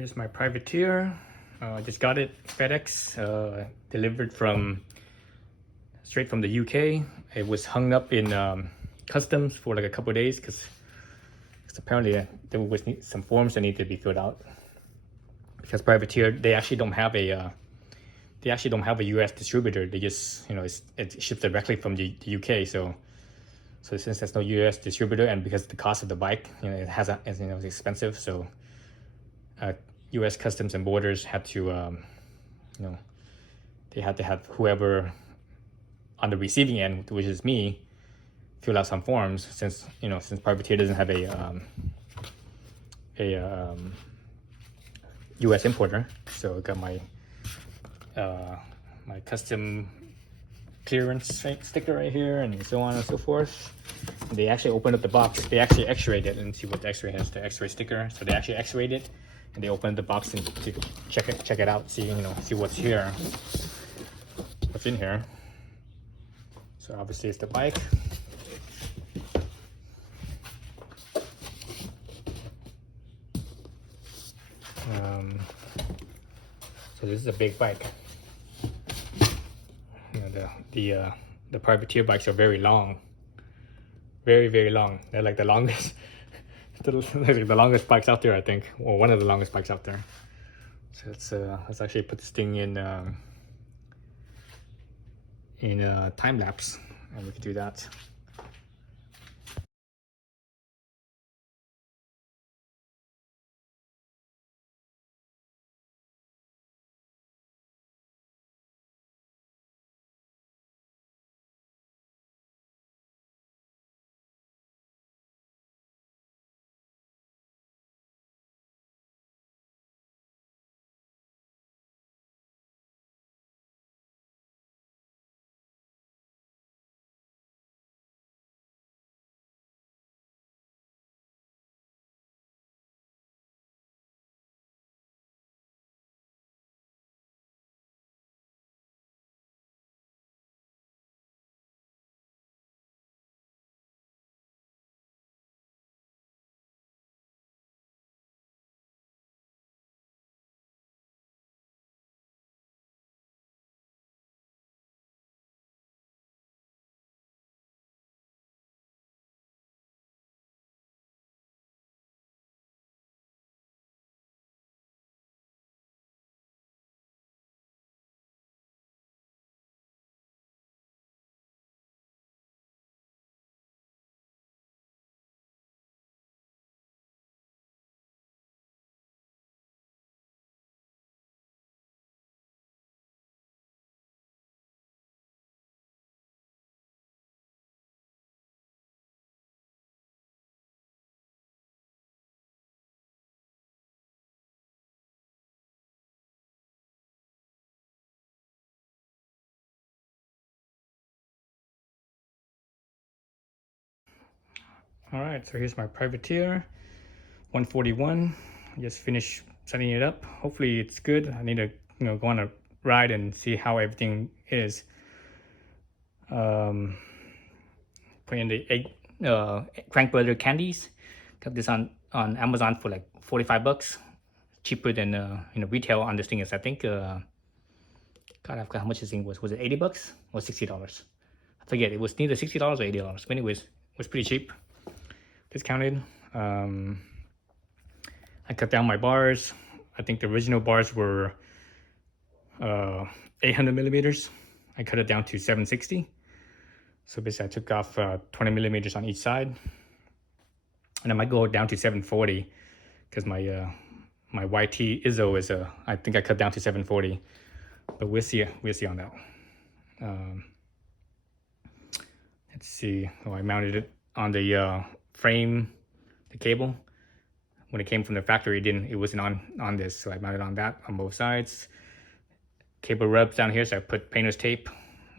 Here's my privateer. I just got it FedEx, delivered straight from the UK. It was hung up in customs for like a couple of days because apparently there was some forms that need to be filled out. Because privateer, they actually don't have a US distributor. They just it ships directly from the UK. So since there's no US distributor, and because the cost of the bike, it's expensive, so US Customs and Borders had to, they had to have whoever on the receiving end, which is me, fill out some forms since privateer doesn't have a US importer. So I got my my custom clearance sticker right here, and so on and so forth. And they actually opened up the box. They actually x-rayed it and see what the x-ray has, the x-ray sticker. So they actually x-rayed it, and they opened the box and to check it out, see what's here, what's in here. So obviously it's the bike. So this is a big bike. The privateer bikes are very long, very long. They're like the longest, the longest bikes out there, I think, or one of the longest bikes out there. So let's actually put this thing in time lapse, and we can do that. All right, so here's my privateer 141. I just finished setting it up. Hopefully it's good. I need to go on a ride and see how everything is. Put in the egg crank butter candies. Got this on Amazon for like $45, cheaper than retail on this thing is, I think. God, I forgot how much this thing was. Was it $80 or $60? I forget. It was neither $60 or $80. But anyways, it was pretty cheap. Discounted. I cut down my bars. I think the original bars were 800 millimeters. I cut it down to 760. So basically I took off 20 millimeters on each side. And I might go down to 740 because my YT ISO is I think I cut down to 740. But we'll see on that. Let's see. Oh, I mounted it on the frame, the cable. When it came from the factory, it wasn't on this, so I mounted on that on both sides. Cable rubs down here, so I put painter's tape.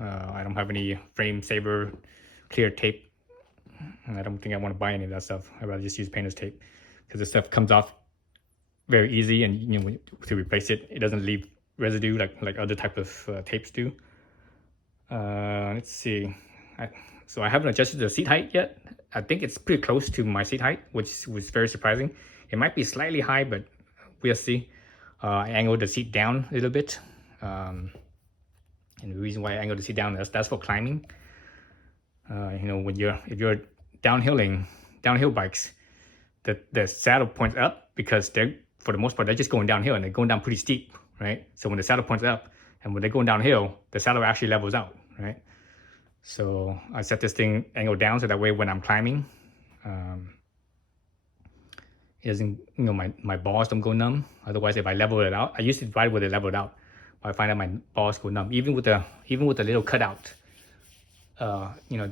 I don't have any frame saver clear tape. I don't think I want to buy any of that stuff. I'd rather just use painter's tape because the stuff comes off very easy, and to replace it, it doesn't leave residue like other type of tapes do. Let's see. So I haven't adjusted the seat height yet. I think it's pretty close to my seat height, which was very surprising. It might be slightly high, but we'll see. I angled the seat down a little bit. And the reason why I angled the seat down, that's for climbing. You know, when if you're downhill bikes, the saddle points up because they're, for the most part, they're just going downhill and they're going down pretty steep, right? So when the saddle points up and when they're going downhill, the saddle actually levels out, right? So I set this thing angled down so that way when I'm climbing, it doesn't, you know, my balls don't go numb. Otherwise, if I level it out, I used to ride with it leveled out. I find that my balls go numb, even with the little cutout. You know,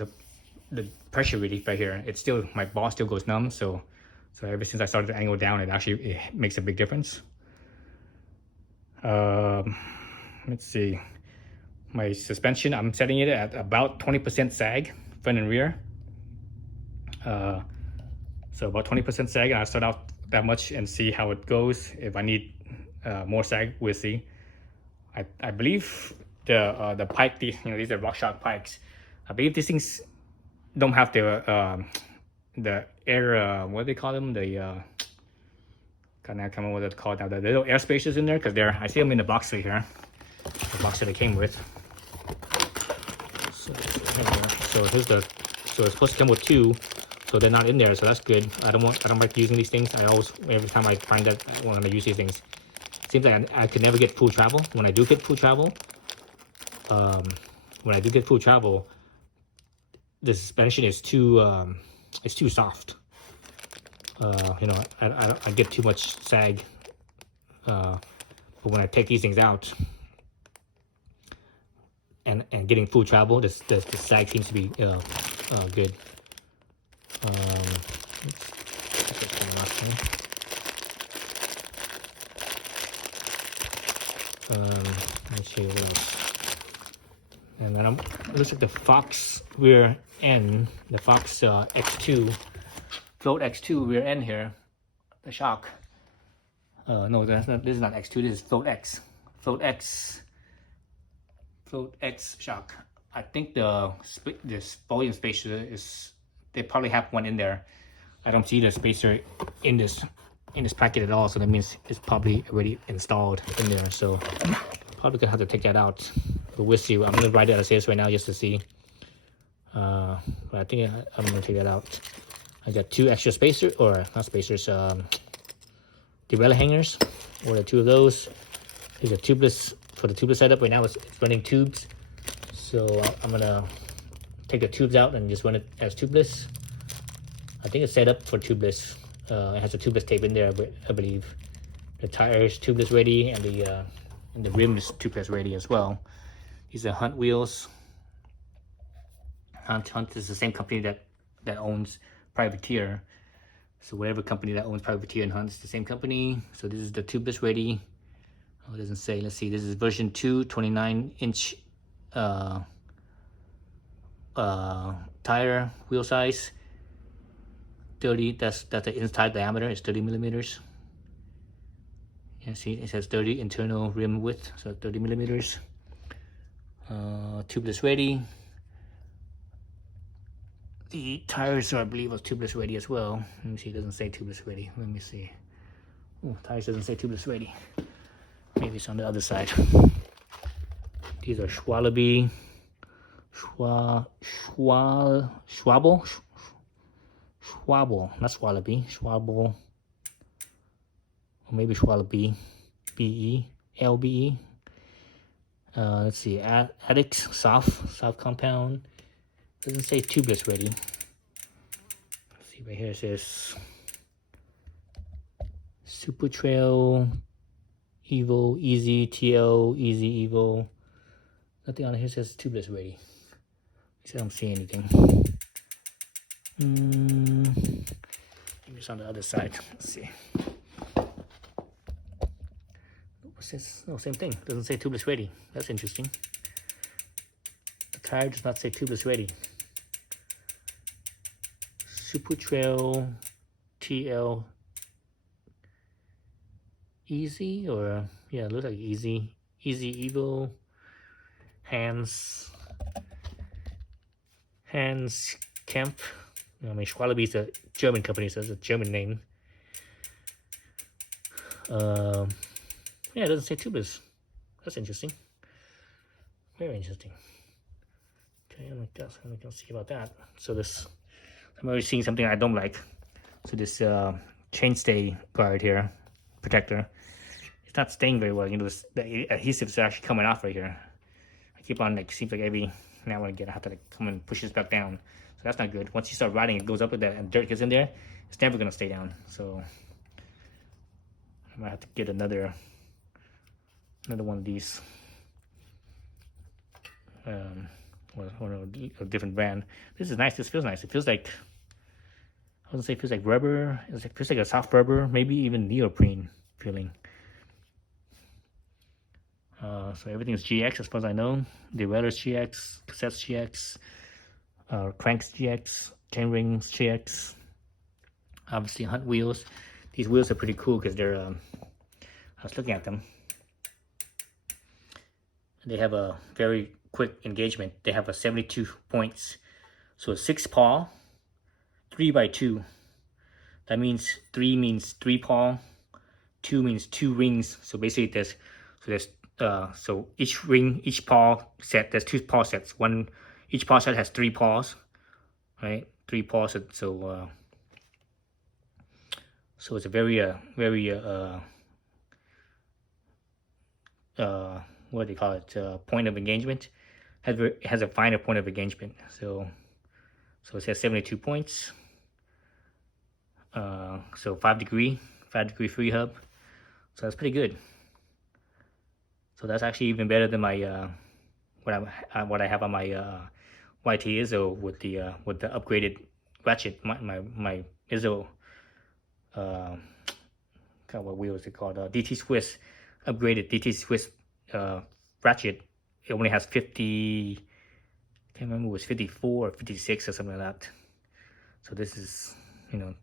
the pressure relief right here, it's still, my ball still goes numb. So ever since I started to angle down, it makes a big difference. Let's see, my suspension, I'm setting it at about 20% sag, front and rear. So about 20% sag, and I start out that much and see how it goes. If I need more sag, we'll see. I believe the pike, you know, these are RockShox pikes. I believe these things don't have the air, what do they call them? The I can't remember what it's called now. The little air spacers in there, because I see them in the box right here, the box that they came with. So here's so it's supposed to come with 2. So they're not in there, so that's good. I don't like using these things. Every time I find that I want to use these things, it seems like I could never get full travel. When I do get full travel, the suspension is too soft. You know, I get too much sag. But when I take these things out and getting full travel, the sag seems to be good. Let's see what else. And then it looks like the Fox rear end, the Fox X2, Float X2 rear end here, the shock. No, this is not X2, this is Float X. Float X shock. I think this volume spacer is, they probably have one in there. I don't see the spacer in this packet at all, so that means it's probably already installed in there. So probably gonna have to take that out, but we'll see. I'm gonna ride it as is right now just to see. But I think I'm gonna take that out. I got 2 extra spacers, or not spacers, derailleur hangers. Ordered 2 of those. These are tubeless. For the tubeless setup right now, it's running tubes. So I'm gonna take the tubes out and just run it as tubeless. I think it's set up for tubeless. It has a tubeless tape in there, I believe. The tires tubeless ready, and the rim is tubeless ready as well. These are Hunt wheels. Hunt is the same company that owns Privateer. So whatever company that owns Privateer and Hunt is the same company. So this is the tubeless ready. Oh, it doesn't say. Let's see. This is version 2, 29-inch tire wheel size. 30. That's the inside diameter. It's 30 millimeters. You see, it says 30 internal rim width, so 30 millimeters. Tubeless ready. The tires are, I believe, are tubeless ready as well. Let me see. It doesn't say tubeless ready. Let me see. Oh, tires doesn't say tubeless ready. Maybe it's on the other side. These are Schwalbe, not Schwalbe, Schwalbe, or maybe Schwalbe, LBE. Let's see, Addicts, soft compound. Doesn't say tubeless ready. Let's see, right here it says Super Trail, Evo, Easy, TL, Easy, Evo. Nothing on here says tubeless ready. I don't see anything. Maybe it's on the other side. Let's see. What's this? No, same thing. Doesn't say tubeless ready. That's interesting. The tire does not say tubeless ready. Super Trail, TL, Easy, or yeah, it looks like Easy, Evo, Hans Kemp. I mean, Schwalbe is a German company, so it's a German name. Yeah, it doesn't say tubeless. That's interesting. Very interesting. Okay, let me see about that. So this, I'm already seeing something I don't like. So this chainstay guard here, protector, it's not staying very well. You know, the adhesives are actually coming off right here. I keep on like, seems like every now and again I have to like come and push this back down. So that's not good. Once you start riding, it goes up with that and dirt gets in there. It's never gonna stay down. So I might have to get another one of these. Or a different brand. This is nice. This feels nice. It feels like, I wouldn't say it feels like rubber. It feels like a soft rubber, maybe even neoprene feeling. So everything is GX as far as I know. Derailleurs GX, cassettes GX, cranks GX, chainrings GX. Obviously hunt wheels. These wheels are pretty cool because they're, I was looking at them. They have a very quick engagement. They have a 72 points. So 6 paw, 3 by 2. That means 3 means 3 paw, 2 means 2 rings. So basically there's so each ring, each paw set, there's 2 paw sets. Each paw set has 3 paws, right? 3 paws. So it's a very what do they call it? Point of engagement. It has a finer point of engagement. So it says 72 points. So 5 degree free hub. So that's pretty good. So that's actually even better than my what I have on my YT Izzo with the upgraded ratchet. My Izzo God, what wheel is it called? DT Swiss, upgraded DT Swiss ratchet. It only has 50. I can't remember, it was 54 or 56 or something like that. So this is, you know,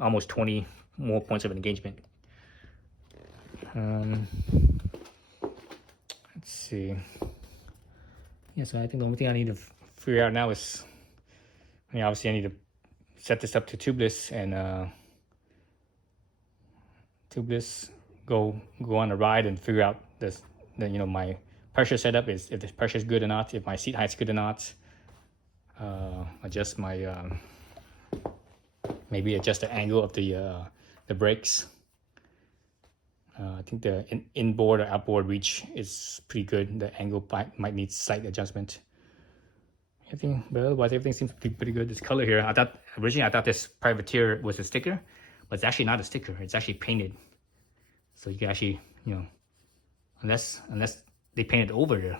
almost 20 more points of engagement. Let's see. Yeah, so I think the only thing I need to figure out now is, I mean, obviously I need to set this up to tubeless and tubeless, go on a ride and figure out this, you know, my pressure setup is, if the pressure is good or not, if my seat height's good or not. Adjust my maybe adjust the angle of the brakes. I think the inboard or outboard reach is pretty good. The angle might need slight adjustment. But otherwise everything seems to be pretty good. This color here, originally I thought this privateer was a sticker, but it's actually not a sticker. It's actually painted. So you can actually, you know, unless they painted over the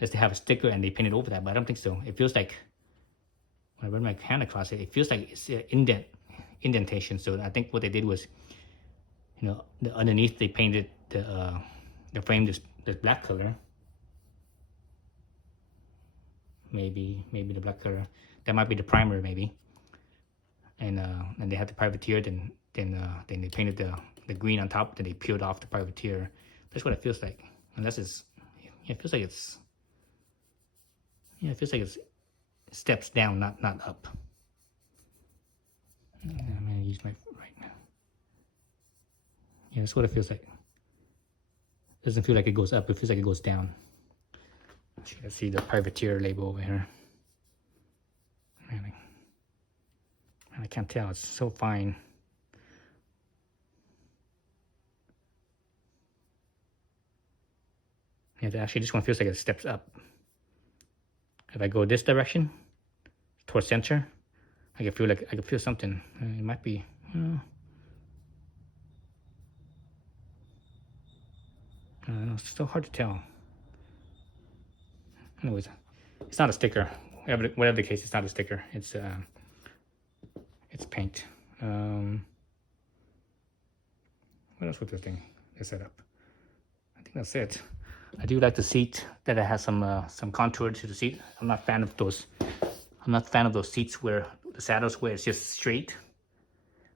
unless they have a sticker and they painted over that, but I don't think so. It feels like, when I run my hand across it, it feels like it's an indentation. So I think what they did was, you know, underneath they painted the frame this black color. Maybe the black color. That might be the primer, maybe. And they had the privateer. Then they painted the green on top. Then they peeled off the privateer. That's what it feels like. Unless it's, yeah, it feels like it's. Yeah, it feels like it's steps down, not up. I'm gonna use my right now. Yeah, that's what it feels like. It doesn't feel like it goes up. It feels like it goes down. You can see the privateer label over here. Man, I can't tell. It's so fine. Yeah, actually, this one feels like it steps up. If I go this direction, towards center, I can feel something. It might be. I don't know. It's still hard to tell. Anyways, it's not a sticker. Whatever the case, it's not a sticker. It's paint. What else with this thing? The setup. I think that's it. I do like the seat that it has some contour to the seat. I'm not a fan of those. I'm not a fan of those seats where the saddles where it's just straight.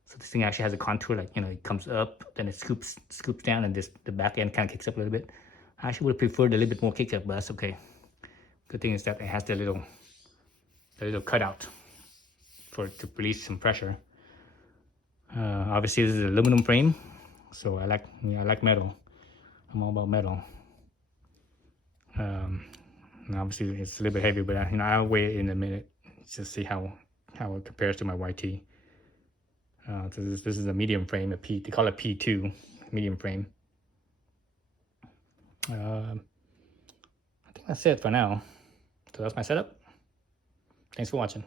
So this thing actually has a contour, like, you know, it comes up, then it scoops down, and the back end kind of kicks up a little bit. I actually would have preferred a little bit more kick up, but that's okay. Good thing is that it has the little cutout to release some pressure. Obviously this is an aluminum frame. So I like metal. I'm all about metal. And obviously it's a little bit heavy, but I'll weigh it in a minute to see how it compares to my YT. This is a medium frame, a P. They call it P2, medium frame. I think that's it for now. So that's my setup. Thanks for watching.